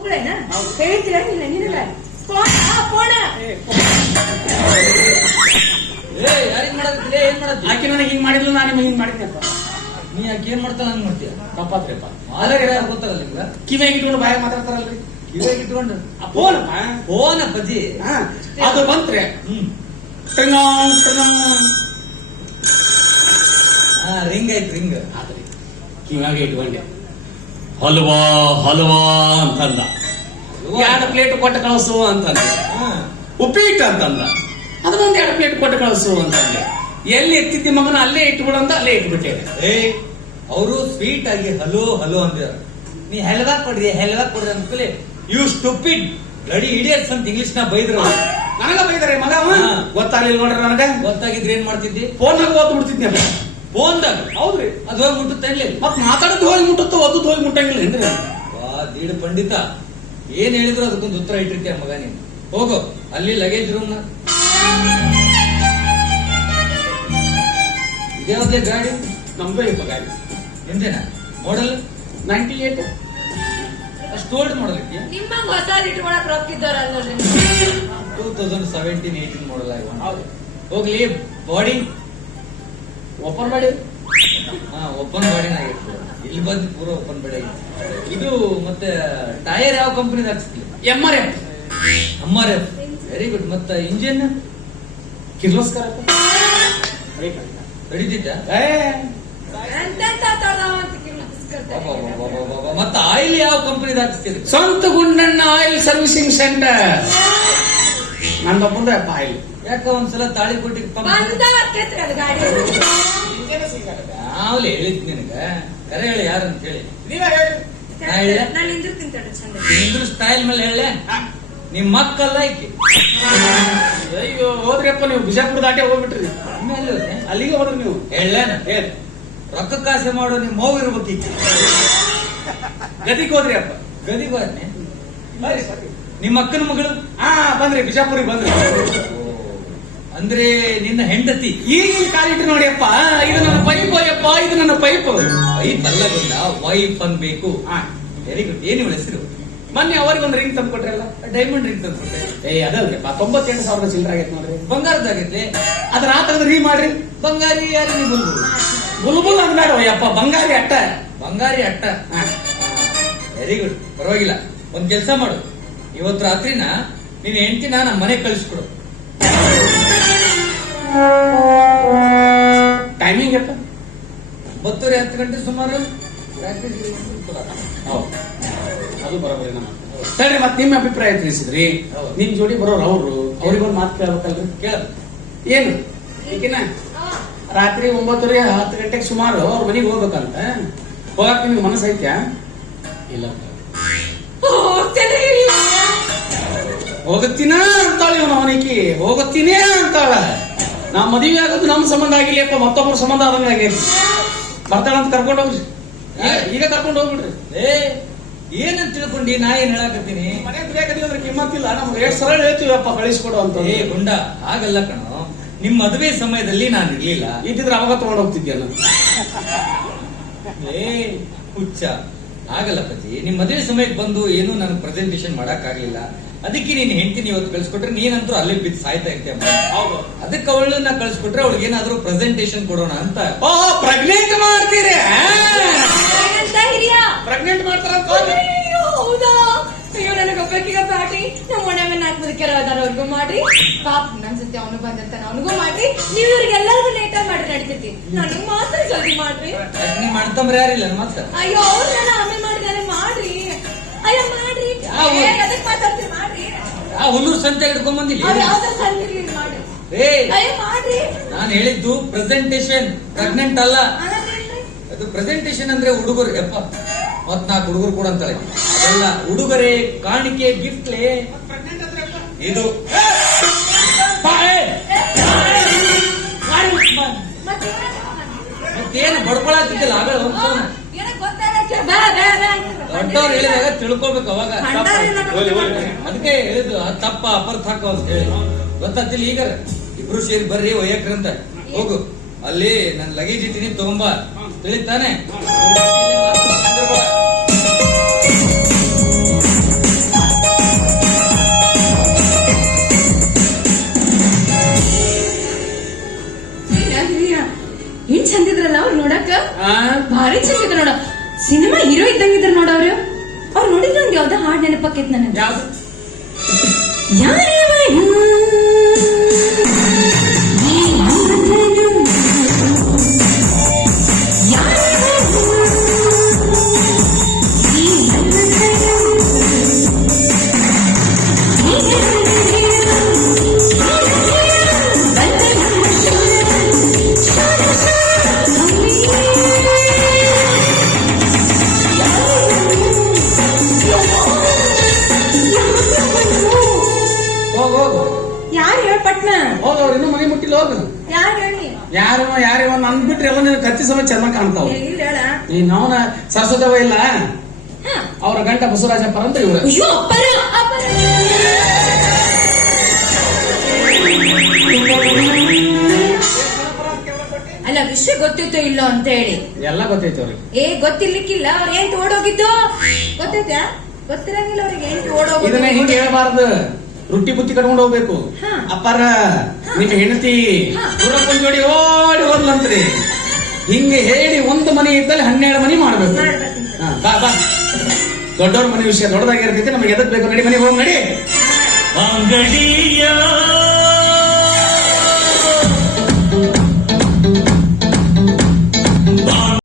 ಒಬ್ಬಳೇನಾ ಹೇಳ್ತೀರ ನಿನಗ ಫೋನ ಯಾರಿಗ್ ಮಾಡತ್ತಿಲ್ಲ ಏನ್ ಮಾಡತ್ತಿ? ಆಕೆ ನನಗೆ ಹಿಂಗ್ ಮಾಡಿದ್ಲು, ನಾನು ನಿಮಗೆ ಹಿಂಗ್ ಮಾಡಿದ್ನಪ್ಪ. ನೀ ಯಾಕೆ ಏನ್ ಮಾಡ್ತಾನ ಹಂಗ್ ಮಾಡ್ತೀಯ? ತಪ್ಪಾತ್ರಿಪ್ಪ. ಮಾಲಾಗ ಯಾರು ಗೊತ್ತಾಗಲ್ಲ ನಿಮ್ಗ? ಕಿವಿಯಾಗಿ ಇಟ್ಕೊಂಡು ಬಾಯ ಮಾತಾಡ್ತಾರಲ್ರಿ, ಕಿವಿಯಾಗ ಇಟ್ಕೊಂಡು ಫೋನಪ್ಪ ಫೋನ್ ಅಪ್ಪಾಜಿ. ಅದು ಬಂತ್ರೆ ಟ್ರಿಂಗಾಂಗ್ ಟ್ರಿಂಗಾಂಗ್ ರಿಂಗ್ ಆಯ್ತು ರಿಂಗ್. ಆದ್ರಿ ಕಿವಿಯಾಗೆ ಇಟ್ಕೊಂಡೆ ಹಲ್ವಾ ಹಲ್ವಾ ಅಂತಂದ. 2 ಪ್ಲೇಟ್ ಕೊಟ್ಟು ಕಳಿಸು ಅಂತಂದೆ. ಉಪ್ಪಿಟ್ಟು ಅಂತಂದ. ಅದನ್ನೊಂದು 2 ಪ್ಲೇಟ್ ಕೊಟ್ಟು ಕಳಿಸು ಅಂತಂದೆ. ಎಲ್ಲಿ ಎತ್ತಿದ್ದಿ ಮಗನ ಅಲ್ಲೇ ಇಟ್ಬಿಡು ಅಂತ ಅಲ್ಲೇ ಇಟ್ಬಿಟ್ಟೇವೆ. ಅವರು ಸ್ವೀಟ್ ಆಗಿ ಹಲೋ ಹಲೋ ಅಂದ್ರ ನೀ ಹೆಲ್ವಾ ಕೊಡ್ರಿ ಅಂದ್ಕೂಲೆ ಯು ಸ್ಟುಪಿಡ್ ಬ್ಲಡಿ ಇಡಿಯಟ್ಸ್ ಅಂತ ಇಂಗ್ಲಿಷ್ ನ ಬೈದ್ರು. ನನಗ ಬೈದಾರೆ ಮಗ. ಗೊತ್ತಾಗ್ಲಿಲ್ಲ ನೋಡ್ರಿ ನನಗ. ಗೊತ್ತಾಗಿದ್ರೆ ಏನ್ ಮಾಡ್ತಿದ್ದಿ? ಫೋನ್ನಾಗ ಓದ್ ಬಿಡ್ತಿದ್ನಿ. ಫೋನ್ದಾಗ? ಹೌದ್ರಿ. ಅದು ಹೋಗಿ ಮುಟ್ಟುತ್ತೆ. ಮತ್ ಮಾತಾಡೋದು ಹೋಗಿ ಮುಟ್ಟುತ್ತೋ ಒದ್ದು ಹೋಗಿ ಮುಟ್ಟಂಗಿಲ್ಲ ಏನ್ರಿ? ದೀಡ್ ಪಂಡಿತ ಏನ್ ಹೇಳಿದ್ರು ಅದಕ್ಕೊಂದು ಉತ್ತರ ಇಟ್ಟಿರ್ತೀಯ ಮಗ ನೀನು. ಹೋಗು ಅಲ್ಲಿ ಲಗೇಜ್ ರೂಮ್ ನ. ಇದ್ಯಾವ್ದೇ ಗಾಡಿ? ನಮ್ದು ಇಪ್ಪ ಗಾಡಿ. ಎಂದೇನ ಮಾಡಲ್? 98. ಅಷ್ಟು ಓಲ್ಡ್ ಮಾಡಲ್ ಇದೆಯಾ? ನಿಮ್ಮ ಹೊಸ ಇಟ್ಕೊಳಕ್ ರೊಕ್ಕಿದ್ದಾರಲ್ಲ 2017-18 ಮಾಡಲ್ ಆಗಿ. ಹೋಗ್ಲಿ ಬಾಡಿ ಓಪನ್ ಮಾಡಿ. ಓಪನ್ ಬಾಡಿನ ಆಗಿರ್ತದೆ. ಇಲ್ಲಿ ಬಂದು ಪೂರ ಓಪನ್ ಬಾಡಿ. ಇದು ಮತ್ತೆ ಟೈರ್ ಯಾವ ಕಂಪನಿ ಹಾಕ್ಸ್ತೀವಿ? MRF. Very good. ಮತ್ತೆ ಇಂಜಿನ್ ಕಿರ್ಲೋಸ್ಕರ ಹಿಡಿದಿದ್ದ? ಮತ್ತೆ ಆಯಿಲ್ ಯಾವ ಕಂಪನಿ ಹಾಕಿಸ್ತೀರಿ? ಸ್ವಂತ ಗುಂಡಣ್ಣ ಆಯಿಲ್ ಸರ್ವಿಸಿಂಗ್ ಸೆಂಟರ್. ನಂದೊಬ್ಬಂದ ಆಯಿಲ್. ಯಾಕ ಒಂದ್ಸಲ ತಾಳಿ ಕೊಟ್ಟಿ ಯಾವ್ಲೆ ಹೇಳಿದ್ ನಿನಗ? ಕರೆ ಹೇಳಿ ಯಾರಂತ ಹೇಳಿ. ನಿಂದ್ರ ಸ್ಟೈಲ್ ಮೇಲೆ ಹೇಳ. ನಿಮ್ ಮಕ್ಕಲ್ಲ ಈಕೆ. ಅಯ್ಯೋ ಹೋದ್ರಿಯಪ್ಪ ನೀವು ಬಿಜಾಪುರ ದಾಟೆ ಹೋಗ್ಬಿಟ್ರಿ. ಅಲ್ಲಿಗೆ ಹೋದ್ರಿ ನೀವು. ಹೇಳೇನ ಹೇಳಿ. ರೊಕ್ಕ ಕಾಸೆ ಮಾಡೋ ನಿಮ್ ಮಗು ಇರ್ಬೇಕೀಕೆ. ಗದಿಗೆ ಹೋದ್ರಿ ಅಪ್ಪ. ಗದಿಗೆ ಹೋದ್ನೆ. ನಿಮ್ಮ ಅಕ್ಕನ ಮಗಳು ಬಂದ್ರಿ ಬಿಜಾಪುರಿಗೆ ಬಂದ್ರಿ. ಅಂದ್ರೆ ನಿನ್ನ ಹೆಂಡತಿ ಈಗ ಕಾಲಿಟ್ಟು ನೋಡಿ ಅಪ್ಪ. ಇದು ನನ್ನ ಪೈಪ್ ಅಯ್ಯಪ್ಪ, ಇದು ನನ್ನ ಪೈಪ್. ವೈಫ್ ಅಲ್ಲ ಗೊಲ್ಲ, ವೈಫ್ ಅನ್ಬೇಕು. Very good. ಏನು ಹೆಸರು? ಮೊನ್ನೆ ಅವರಿಗೆ ಒಂದು ರಿಂಗ್ ತಂದು ಕೊಟ್ರಲ್ಲ, ಡೈಮಂಡ್ ರಿಂಗ್ ತಂದು ಕೊಟ್ಟೆ. ಅದಲ್ರಿಪ್ಪ 98,000 ಚಿಲ್ಲರೆ ಆಗೈತೆ ನೋಡ್ರಿ. ಬಂಗಾರದಾಗೈತೆ. ಅದ್ರ ತೆಗೆದು ರೀ ಮಾಡ್ರಿ. ಬಂಗಾರಿ ಯಾರು? ನೀವು ಬುಲ್ಬುಲ್ ಅಂದ್ಬೇಡ ಅಯ್ಯಪ್ಪ, ಬಂಗಾರಿ ಅಟ್ಟ. ಬಂಗಾರಿ ಅಟ್ಟ. Very good. ಪರವಾಗಿಲ್ಲ. ಒಂದ್ ಕೆಲ್ಸ ಮಾಡು, ಇವತ್ತು ರಾತ್ರಿನ ನೀನ್ ಹೆಂಡತಿನ ನಮ್ಮ ಮನೆಗೆ ಕಳಿಸ್ಕೊಡು. ಟೈಮಿಂಗ್ ಅಪ್ಪ 9:30 ಗಂಟೆ ಸುಮಾರು. ಅದು ಬರೋಬರಿ. ನಮ್ಮ ಸರಿ, ಮತ್ತೆ ನಿಮ್ಮ ಅಭಿಪ್ರಾಯ ತಿಳಿಸಿದ್ರಿ. ನಿಮ್ ಜೋಡಿ ಬರೋರು ಅವ್ರು, ಅವ್ರಿಗೊಂದು ಮಾತು ಕೇಳ್ಬೇಕಲ್ರಿ. ಕೇಳ. ಏನು ಈಗಿನ ರಾತ್ರಿ 9:30 ಗಂಟೆಗೆ ಸುಮಾರು ಅವ್ರ ಮನೆಗೆ ಹೋಗ್ಬೇಕಂತ. ಹೋಗಕ್ ನಿಮ್ಗೆ ಮನಸ್ಸು ಐತ್ಯಾ? ಇಲ್ಲ. ಹೋಗತ್ತೀನ ಅಂತಾಳ ಇವನು. ಅವನಿಗೆ ಹೋಗತ್ತೀನಿ ಅಂತಾಳ. ನಾ ಮದುವೆ ಆಗೋದು ನಮ್ಮ ಸಂಬಂಧ ಆಗಿಲ್ಲಪ್ಪ, ಮತ್ತೊಬ್ಬರ ಸಂಬಂಧ ಆದಂಗ ಆಗೈತಿ. ಬರ್ತಾಳಂತ ಕರ್ಕೊಂಡು ಹೋಗ್ರಿ. ಈಗ ಕರ್ಕೊಂಡು ಹೋಗ್ಬಿಡ್ರಿ. ಏನಂತ ತಿಳ್ಕೊಂಡಿ? ನಾ ಏನ್ ಹೇಳಕತ್ತೀನಿ? ಮನೆ ದುಡಿಯಾಕತ್ತೀವಿ ಅಂದ್ರೆ ಕಿಮ್ಮತ್ತಿಲ್ಲ. ನಮ್ಗೆ ಎಷ್ಟು ಸರಳ ಹೇಳ್ತೀವಪ್ಪ ಕಳಿಸ್ಕೊಡು ಅಂತ. ಗುಂಡ ಹಾಗಲ್ಲ ಕಣೋ. ನಿಮ್ ಮದುವೆ ಸಮಯದಲ್ಲಿ ನಾನು ಇರ್ಲಿಲ್ಲ. ಇದ್ದಿದ್ರೆ ಅವಾಗ ತಗೊಂಡು ಹೋಗ್ತಿದ್ದೆ ನಾನು. ಹುಚ್ಚ ಆಗಲ್ಲ ಪತಿ. ನಿಮ್ ಮದುವೆ ಸಮಯಕ್ಕೆ ಬಂದು ಏನು ನಾನು ಪ್ರೆಸೆಂಟೇಶನ್ ಮಾಡಕ್ ಆಗ್ಲಿಲ್ಲ. ಅದಕ್ಕೆ ನೀನ್ ಹೆಂಡತಿನ ಇವತ್ತು ಕಳ್ಸಿಕೊಟ್ರೆ ನೀನಂತೂ ಅಲ್ಲೇ ಬಿದ್ದು ಸಾಯ್ತಾ ಇರ್ತೀಯ. ಅದಕ್ಕೆ ಅವಳನ್ನ ಕಳ್ಸಿಕೊಟ್ರೆ ಅವಳಿಗೆ ಏನಾದ್ರು ಪ್ರೆಸೆಂಟೇಶನ್ ಕೊಡೋಣ ಅಂತ. ಪ್ರೆಗ್ನೆಂಟ್ ಮಾಡ್ತೀರಿ? ಪ್ರೆಗ್ನೆಂಟ್ ಮಾಡ್ತಾರ? ಹೌದಾ? ಅಯ್ಯೋ ನನಗೊಬ್ಬಕಿಗ ಬ್ಯಾಟ್ರಿ. ನಮ್ಮ ಮನೆ 4 ಮುದುಕರ ಅದಾರವ್ರಿಗೂ ಮಾಡ್ರಿ. ಪಾಪ ನನ್ಸತಿ ಅವನು ಬಂದಂತ ಅವನಿಗೂ ಮಾಡ್ರಿ. ನೀವು ಇವ್ರಿಗೆಲ್ಲರಿಗೂ ಲೇಟ್ ಆಗಿ ಮಾಡಿ ನಡೀತೈತಿ. ನನಗ್ ಮಾತ್ರ ಜಲ್ದಿ ಮಾಡ್ರಿ. ನೀವ್ ಮಾಡ್ತಂಬ್ರ ಯಾರಿಲ್ಲ ಮತ್ತ? ಅಯ್ಯೋ ಅವ್ರು ನಾನು ಆಮೇಲೆ ಮಾಡಿದಾರೆ ಮಾಡ್ರಿ. ಅಯ್ಯೋ ಮಾಡ್ರಿ. ಅದಕ್ಕೆ ಮಾತಾಡ್ತೀರಿ ಮಾಡ್ರಿ. ಹುಲ್ಲೂರು ಸಂತೆ ಹಿಡ್ಕೊಂಡ್ ಬಂದಿಲ್ಲ. ಯಾವ್ದಾರು ಸಂದಿರ್ಲಿ ಮಾಡ್ರಿ. ಅಯ್ಯೋ ಮಾಡ್ರಿ. ನಾನು ಹೇಳಿದ್ದು ಪ್ರೆಸೆಂಟೇಶನ್, ಪ್ರೆಗ್ನೆಂಟ್ ಅಲ್ಲ. ಅದು ಪ್ರೆಸೆಂಟೇಶನ್ ಅಂದ್ರೆ ಹುಡುಗರು. 4 ಹುಡುಗರು ಕೂಡ ಅಂತಾರೆ. ಅದೆಲ್ಲ ಉಡುಗೊರೆ, ಕಾಣಿಕೆ, ಗಿಫ್ಟ್ಲೆ. ಇದು ಮತ್ತೇನು ಬಡ್ಕೊಳತ್ತಿದ್ದಿಲ್ಲ ಆಗ ದೊಡ್ಡವ್ರು ಹೇಳಿದಾಗ ತಿಳ್ಕೊಳ್ಬೇಕು. ಅವಾಗ ಅದಕ್ಕೆ ಹೇಳಿದ್ದು ತಪ್ಪ ಅಪರ್ಥ ಹಾಕೋ ಅಂತ ಹೇಳಿ. ಗೊತ್ತಾಗ್ತಿಲ್ಲ. ಈಗ ಇಬ್ರು ಸೇರಿ ಬರ್ರಿ ಒಯ್ಯಕ್ರಂತ. ಹೋಗು ಅಲ್ಲಿ ನನ್ ಲಗೇಜ್ ಇಟ್ಟಿನಿ ತಗೊಂಬ. ತಿಳಿತಾನೆ? ಸಿನಿಮಾ ಹೀರೋ ಇದ್ದಂಗಿದ್ರು ನೋಡವ್ರು. ಅವ್ರು ನೋಡಿದ್ರೆ ಒಂದ್ ಯಾವ್ದೋ ಹಾಡ್ ನೆನಪಕ್ಕೈತ್ ನನಗೆ. ಯಾವ್ದು? ಯಾರೇವನು ಈ ಮಾತನು ಯಾರೇವನು ಈ ನನ್ನನು ಹೋಗ್ ಹೋಗು ಯಾರು ಹೇಳ್ಪಟ್ನ? ಹೋಗ್, ಅವ್ರು ಇನ್ನೂ ಮನೆ ಮುಟ್ಟಿಲ್ಲ, ಹೋಗು. ಯಾರು ಹೇಳಿ? ಯಾರು ನನ್ ಬಿಟ್ರೆ ಎಲ್ಲ ನೀನು ಕತ್ತಿ ಸಮೇತ ಚೆನ್ನಾಗಿ ಕಾಣ್ತಾವ. ಇಲ್ಲ ಹೇಳ. ಈ ನಾವನ ಸರಸ್ವತವ ಇಲ್ಲ, ಹ. ಅವರ ಗಂಟ ಬಸವರಾಜಪ್ಪರ ಅಂತ ಇವ್ರು. ಅಯ್ಯೋ ಅಪ್ಪರ ಅಪ್ಪರ. ಅಲ್ಲ ವಿಷಯ ಗೊತ್ತಿತ್ತೋ ಇಲ್ಲೋ ಅಂತ ಹೇಳಿ. ಎಲ್ಲ ಗೊತ್ತೈತಿ ಅವ್ರಿಗೆ. ಗೊತ್ತಿರ್ಲಿಕ್ಕಿಲ್ಲ. ಅವ್ರ ಏನ್ ಓಡೋಗಿದ್ದು ಗೊತ್ತೈತಾ? ಗೊತ್ತಿರಂಗಿಲ್ಲ ಅವ್ರಿಗೆ ಏನ್ ಇದನ್ನ ಹಿಂಗೆ ಓಡೋಗಿದ್ದು. ಹೇಳ್ಬಾರ್ದು, ರೊಟ್ಟಿ ಬುತ್ತಿ ಕಟ್ಕೊಂಡು ಹೋಗ್ಬೇಕು. ಹಾ. ಅಪ್ಪಾರ ಹಾ. ನಿಮ್ ಹೆಂಡತಿ ಹಾ. ಗುರಪ್ಪನ್ ಜೋಡಿ ಓಡಿ ಹೋದ್ಲಂತ್ರಿ. ಹಿಂಗೆ ಹೇಳಿ ಒಂದು ಮನೆ ಇದ್ದಲ್ಲಿ 12 ಮನೆ ಮಾಡ್ಬೇಕು. ಮಾಡ್ಬೇಕು. ಹಾ, ಬಾ ಬಾ, ದೊಡ್ಡವ್ರ ಮನೆ ವಿಷಯ ದೊಡ್ಡದಾಗಿರ್ತೈತಿ, ನಮಗೆ ಎದಕ್ ಬೇಕು, ನಡಿ ಮನೆಗೆ ಹೋಗಿ ನಡಿ. ಅಂಗಡಿಯ